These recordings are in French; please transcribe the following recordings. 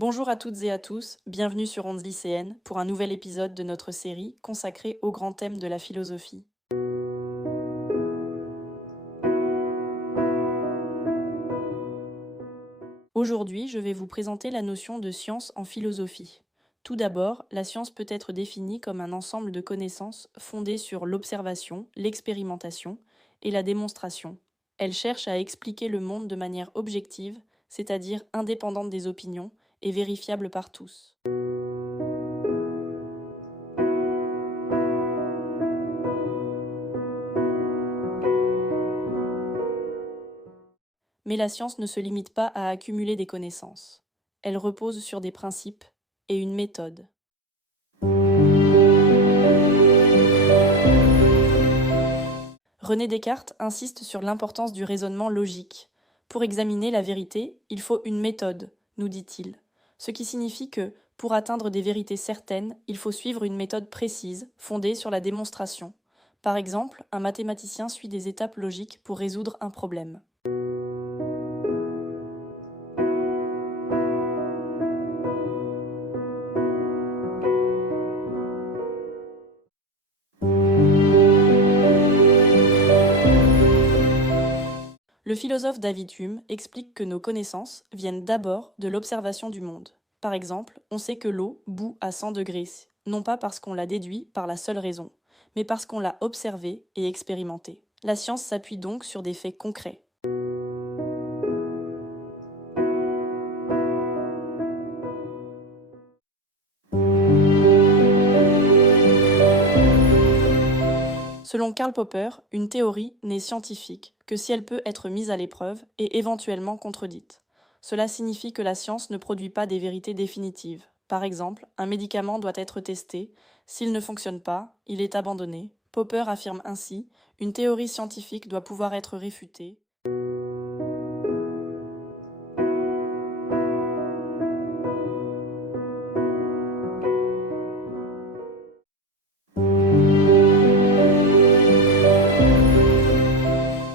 Bonjour à toutes et à tous, bienvenue sur Ondes lycéennes pour un nouvel épisode de notre série consacrée au grand thème de la philosophie. Aujourd'hui, je vais vous présenter la notion de science en philosophie. Tout d'abord, la science peut être définie comme un ensemble de connaissances fondées sur l'observation, l'expérimentation et la démonstration. Elle cherche à expliquer le monde de manière objective, c'est-à-dire indépendante des opinions et vérifiable par tous. Mais la science ne se limite pas à accumuler des connaissances. Elle repose sur des principes et une méthode. René Descartes insiste sur l'importance du raisonnement logique. Pour examiner la vérité, il faut une méthode, nous dit-il. Ce qui signifie que, pour atteindre des vérités certaines, il faut suivre une méthode précise, fondée sur la démonstration. Par exemple, un mathématicien suit des étapes logiques pour résoudre un problème. Le philosophe David Hume explique que nos connaissances viennent d'abord de l'observation du monde. Par exemple, on sait que l'eau bout à 100 degrés, non pas parce qu'on l'a déduit par la seule raison, mais parce qu'on l'a observé et expérimenté. La science s'appuie donc sur des faits concrets. Selon Karl Popper, une théorie n'est scientifique que si elle peut être mise à l'épreuve et éventuellement contredite. Cela signifie que la science ne produit pas des vérités définitives. Par exemple, un médicament doit être testé. S'il ne fonctionne pas, il est abandonné. Popper affirme ainsi, une théorie scientifique doit pouvoir être réfutée.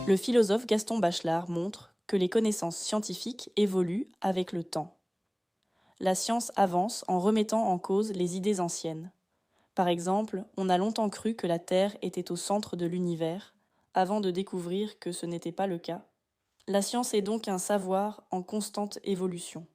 Le philosophe Gaston Bachelard montre que les connaissances scientifiques évoluent avec le temps. La science avance en remettant en cause les idées anciennes. Par exemple, on a longtemps cru que la Terre était au centre de l'univers, avant de découvrir que ce n'était pas le cas. La science est donc un savoir en constante évolution.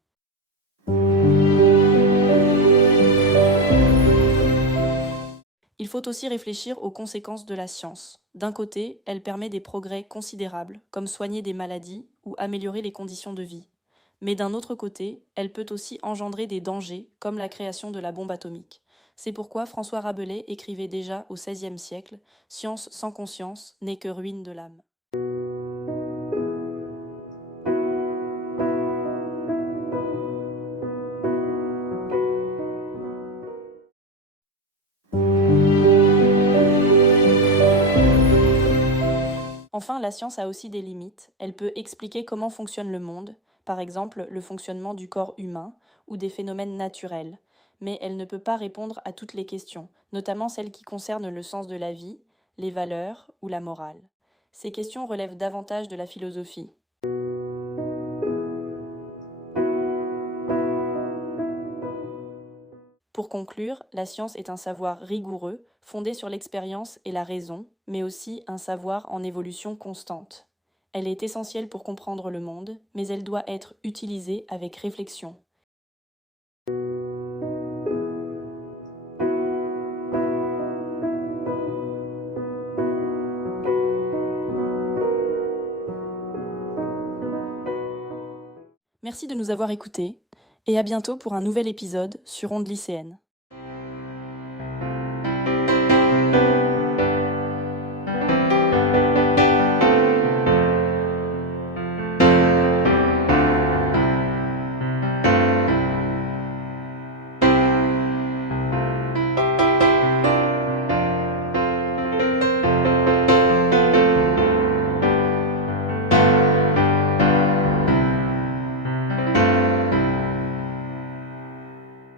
Il faut aussi réfléchir aux conséquences de la science. D'un côté, elle permet des progrès considérables, comme soigner des maladies ou améliorer les conditions de vie. Mais d'un autre côté, elle peut aussi engendrer des dangers, comme la création de la bombe atomique. C'est pourquoi François Rabelais écrivait déjà au XVIe siècle « Science sans conscience n'est que ruine de l'âme ». Enfin, la science a aussi des limites. Elle peut expliquer comment fonctionne le monde, par exemple le fonctionnement du corps humain ou des phénomènes naturels. Mais elle ne peut pas répondre à toutes les questions, notamment celles qui concernent le sens de la vie, les valeurs ou la morale. Ces questions relèvent davantage de la philosophie. Pour conclure, la science est un savoir rigoureux, fondé sur l'expérience et la raison, mais aussi un savoir en évolution constante. Elle est essentielle pour comprendre le monde, mais elle doit être utilisée avec réflexion. Merci de nous avoir écoutés, et à bientôt pour un nouvel épisode sur Ondes lycéennes.